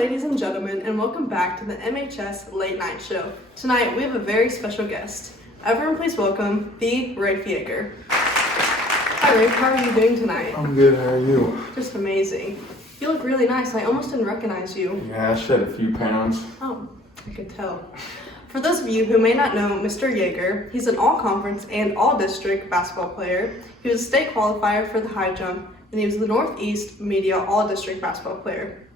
ladies and gentlemen, and welcome back to the MHS Late Night Show. Tonight, we have a very special guest. Everyone please welcome the Raef Yager. Hi Raef, how are you doing tonight? I'm good, how are you? Just amazing. You look really nice. I almost didn't recognize you. Yeah, I shed a few pounds. Oh, I could tell. For those of you who may not know Mr. Yager, he's an all-conference and all-district basketball player. He was a state qualifier for the high jump, and he was the Northeast Media all-district basketball player.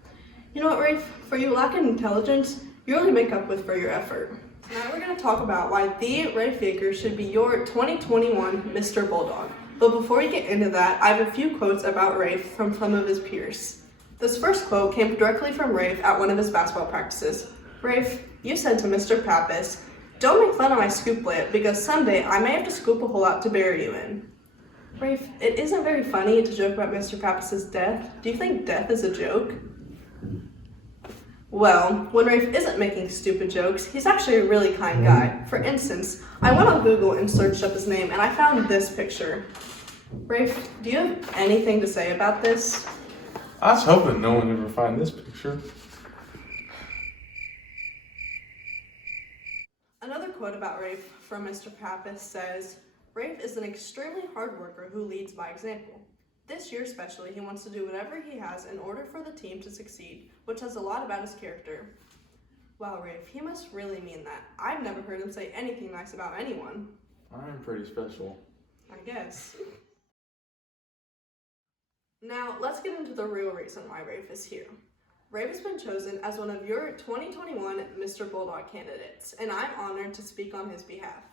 You know what, Raef? For you lacking intelligence, you really make up with for your effort. Tonight we're going to talk about why the Raef Yager should be your 2021 Mr. Bulldog. But before we get into that, I have a few quotes about Raef from some of his peers. This first quote came directly from Raef at one of his basketball practices. Raef, you said to Mr. Pappas, "Don't make fun of my scoop layup because someday I may have to scoop a hole out to bury you in." Raef, it isn't very funny to joke about Mr. Pappas's death. Do you think death is a joke? Well, when Raef isn't making stupid jokes, he's actually a really kind guy. For instance, I went on Google and searched up his name and I found this picture. Raef, do you have anything to say about this? I was hoping no one ever find this picture. Another quote about Raef from Mr. Pappas says, "Raef is an extremely hard worker who leads by example. This year especially, he wants to do whatever he has in order for the team to succeed, which says a lot about his character." Wow, Raef, he must really mean that. I've never heard him say anything nice about anyone. I'm pretty special. I guess. Now, let's get into the real reason why Raef is here. Raef has been chosen as one of your 2021 Mr. Bulldog candidates, and I'm honored to speak on his behalf.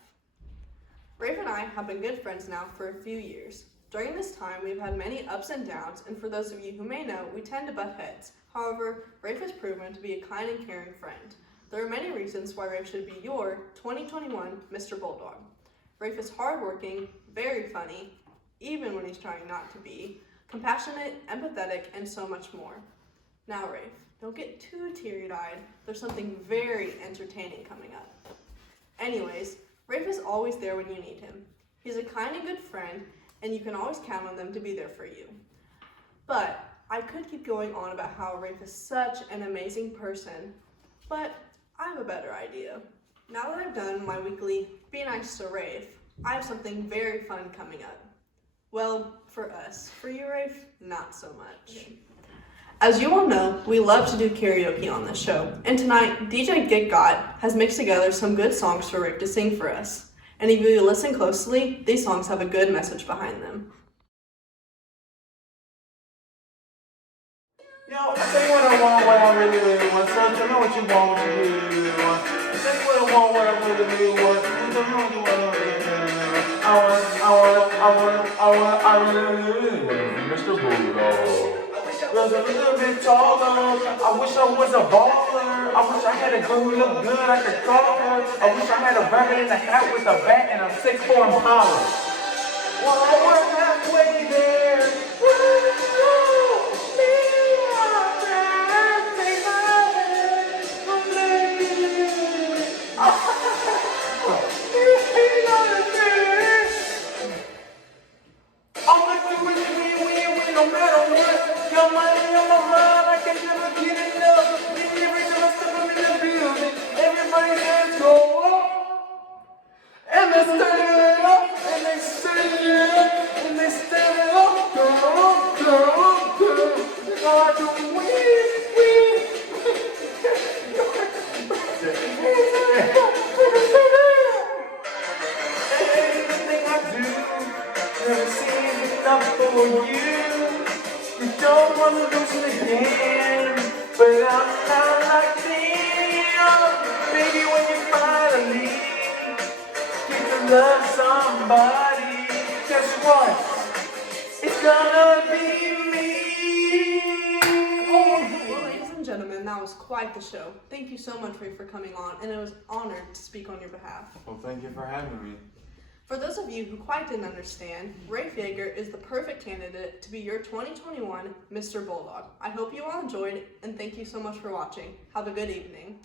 Raef and I have been good friends now for a few years. During this time, we've had many ups and downs, and for those of you who may know, we tend to butt heads. However, Raef has proven to be a kind and caring friend. There are many reasons why Raef should be your 2021 Mr. Bulldog. Raef is hardworking, very funny, even when he's trying not to be, compassionate, empathetic, and so much more. Now, Raef, don't get too teary-eyed. There's something very entertaining coming up. Anyways, Raef is always there when you need him. He's a kind and good friend, and you can always count on them to be there for you. But I could keep going on about how Raef is such an amazing person, but I have a better idea. Now that I've done my weekly Be Nice to Raef, I have something very fun coming up. Well, for us. For you, Raef, not so much. As you all know, we love to do karaoke on this show, and tonight, DJ Get Got has mixed together some good songs for Raef to sing for us. And if you listen closely, these songs have a good message behind them. Yo, I tell you what I want, what I really, really want. So tell me what you want, what you really, really want. Tell me what I want, what I really, really want. Tell me what you want, what I really, really want. I really, really want Mr. Bulldog. Was a little bit taller. I wish I was a baller. I wish I had a girl who looked good. I could call her. I wish I had a rabbit in a hat with a bat and a 6'4" Impala. Well, we're halfway there. All I do is win, no matter what. Got money on my mind, I can never get enough. Every time I step up in the building, everybody hands go up. And they stand it up, and they stand it up, and they stand it up, girl. I do win. Everything I do, never seems enough for you. You don't want to lose it again, but I'm not like them. Baby, when you finally get to love somebody, guess what? It's gonna be me. Well, ladies and gentlemen, that was quite the show. Thank you so much, Raef, for coming on, and it was honored to speak on your behalf. Well, thank you for having me. For those of you who quite didn't understand, Raef Yager is the perfect candidate to be your 2021 Mr. Bulldog. I hope you all enjoyed, and thank you so much for watching. Have a good evening.